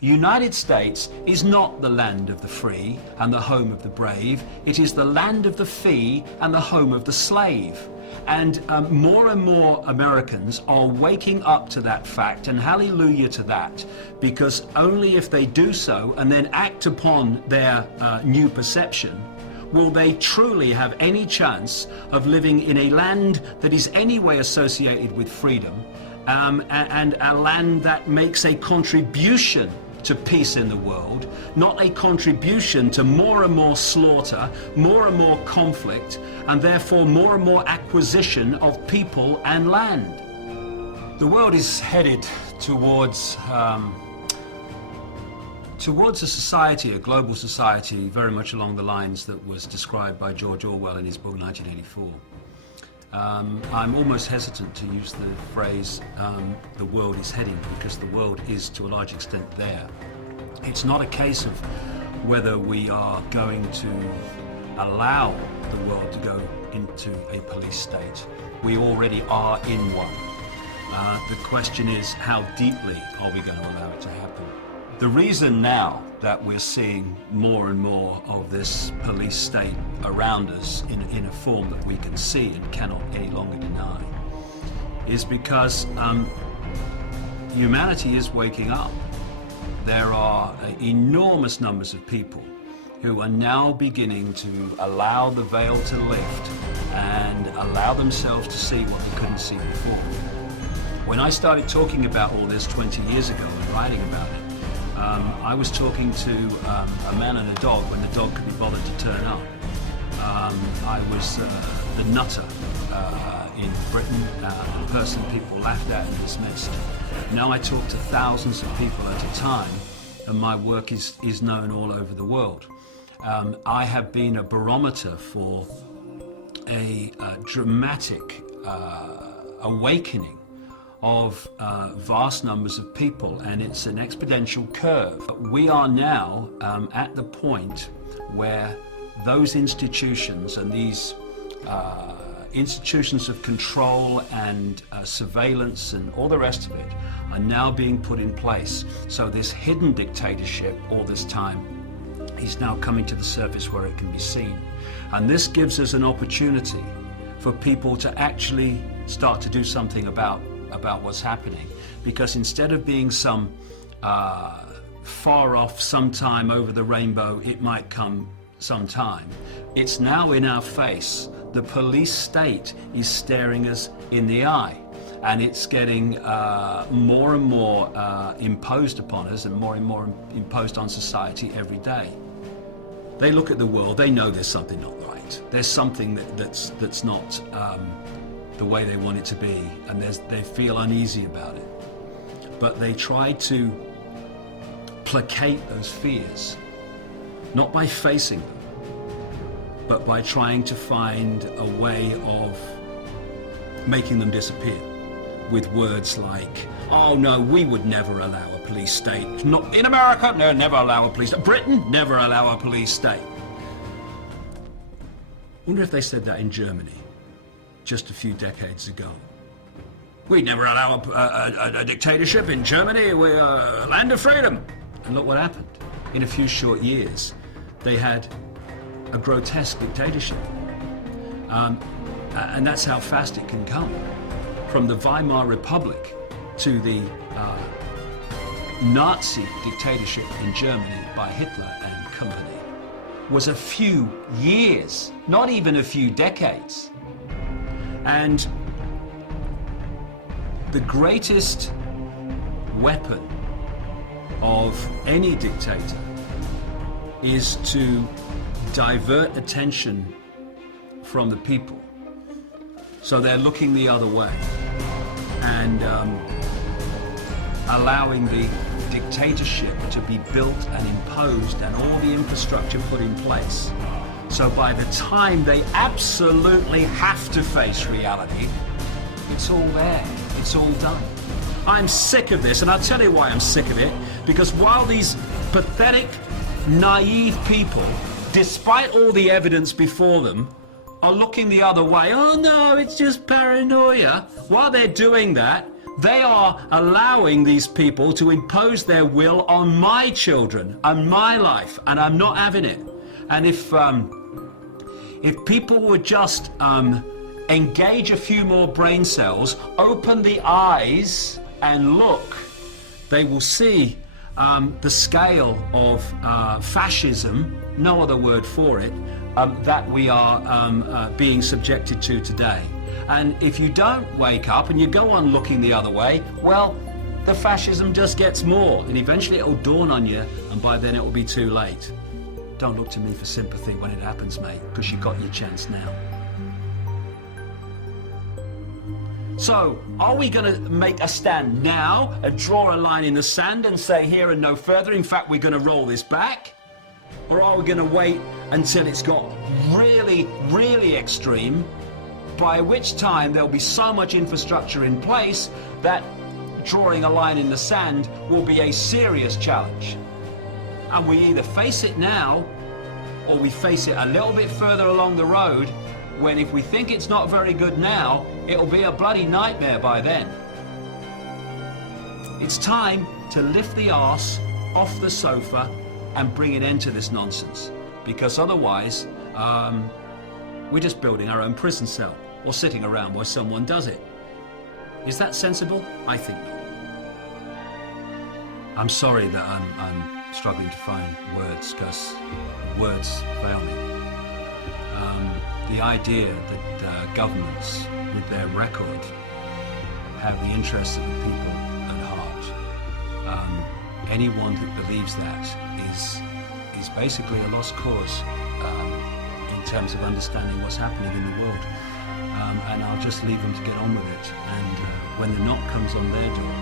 United States is not the land of the free and the home of the brave. It is the land of the fee and the home of the slave. And more and more Americans are waking up to that fact, and hallelujah to that, because only if they do so and then act upon their new perception will they truly have any chance of living in a land that is anyway associated with freedom, and a land that makes a contribution to peace in the world, not a contribution to more and more slaughter, more and more conflict, and therefore more and more acquisition of people and land. The world is headed towards a society, a global society, very much along the lines that was described by George Orwell in his book 1984. I'm almost hesitant to use the phrase, the world is heading, because the world is to a large extent there. It's not a case of whether we are going to allow the world to go into a police state. We already are in one. The question is, how deeply are we going to allow it to happen? The reason now that we're seeing more and more of this police state around us in a form that we can see and cannot any longer deny is because humanity is waking up. There are enormous numbers of people who are now beginning to allow the veil to lift and allow themselves to see what they couldn't see before. When I started talking about all this 20 years ago and writing about it, I was talking to a man and a dog when the dog could be bothered to turn up. I was the nutter in Britain, the person people laughed at and dismissed. Now I talk to thousands of people at a time, and my work is known all over the world. I have been a barometer for a dramatic awakening of vast numbers of people, and it's an exponential curve. We are now at the point where those institutions and these institutions of control and surveillance and all the rest of it are now being put in place. So this hidden dictatorship all this time is now coming to the surface where it can be seen. And this gives us an opportunity for people to actually start to do something about what's happening, because instead of being some far off sometime over the rainbow, it might come sometime, it's now in our face. The police state is staring us in the eye, and it's getting more and more imposed upon us and more imposed on society every day. They look at the world, they know there's something not right. There's something that's not the way they want it to be, and they feel uneasy about it. But they try to placate those fears, not by facing them, but by trying to find a way of making them disappear with words like, oh no, we would never allow a police state. Not in America, no, never allow a police state. Britain, never allow a police state. Wonder if they said that in Germany just a few decades ago. We'd never allow a dictatorship in Germany. We're a land of freedom. And look what happened. In a few short years, they had a grotesque dictatorship. And that's how fast it can come. From the Weimar Republic to the Nazi dictatorship in Germany by Hitler and company was a few years, not even a few decades. And the greatest weapon of any dictator is to divert attention from the people. So they're looking the other way and allowing the dictatorship to be built and imposed and all the infrastructure put in place. So by the time they absolutely have to face reality, it's all there, it's all done. I'm sick of this, and I'll tell you why I'm sick of it, because while these pathetic, naive people, despite all the evidence before them, are looking the other way, oh no, it's just paranoia. While they're doing that, They are allowing these people to impose their will on my children and my life, and I'm not having it. And if people would just engage a few more brain cells, open the eyes and look, they will see the scale of fascism, no other word for it, that we are being subjected to today. And if you don't wake up and you go on looking the other way, well, the fascism just gets more, and eventually it will dawn on you, and by then it will be too late. Don't look to me for sympathy when it happens, mate, because you got your chance now. So, are we going to make a stand now and draw a line in the sand and say here and no further? In fact, we're going to roll this back? Or are we going to wait until it's got really, really extreme, by which time there'll be so much infrastructure in place that drawing a line in the sand will be a serious challenge? And we either face it now, or we face it a little bit further along the road, when if we think it's not very good now, it'll be a bloody nightmare by then. It's time to lift the arse off the sofa and bring an end to this nonsense, because otherwise we're just building our own prison cell or sitting around while someone does it. Is that sensible? I think not. I'm sorry that I'm struggling to find words, because words fail me. The idea that governments, with their record, have the interests of the people at heart. Anyone who believes that is basically a lost cause in terms of understanding what's happening in the world. And I'll just leave them to get on with it. And when the knock comes on their door,